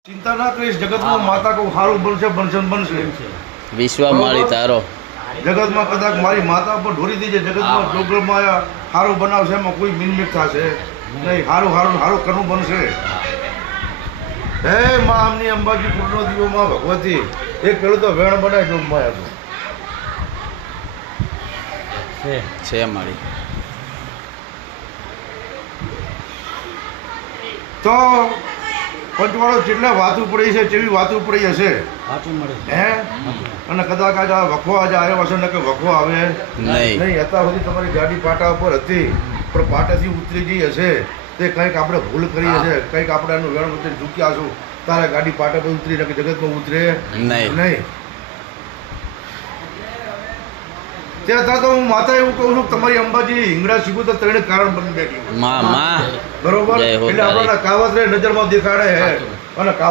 ચિંતા ના કરીશ, જગતમાં માતા કહું સારું બનશે બનશે બનશે. વિશ્વ માળી તારો જગતમાં કદાચ મારી માતા પર ઢોરી દીજે, જગતમાં જોગમાં સારું બનાવશે, એમાં કોઈ મિનમિક થશે નહીં. સારું સારું સારું કરવું બનશે. હે માં આમની અંબાજી પૂર્ણ દીવો માં ભગવતી, એક પેલું તો વેણ બનાય જોગમાં હતું છે માળી. તો પંચવાળો જેટલા વાતું પડી છે જેવી વાતું પડી હશે હે, અને કદાચ આજે આ વખો આજે આવ્યો હશે ને કે વખો આવે નહીં. અત્યાર સુધી તમારી ગાડી પાટા ઉપર હતી પણ પાટાથી ઉતરી ગઈ હશે, તે કંઈક આપણે ભૂલ કરી હશે, કંઈક આપણે એનું વેણ વચ્ચે ઝૂક્યા છું, તારે ગાડી પાટા પર ઉતરી ને જગતમાં ઉતરે નહીં. નહીં. ત્યાં તો હું માતા એવું કહું છું કે તમારી અંબાજી હિંગડા શીખું તો ત્રણે કારણ બની બેઠી માં માં બરોબર. જય હો એટલે આપણને કાવત રે નજરમાં દેખાડે હે અને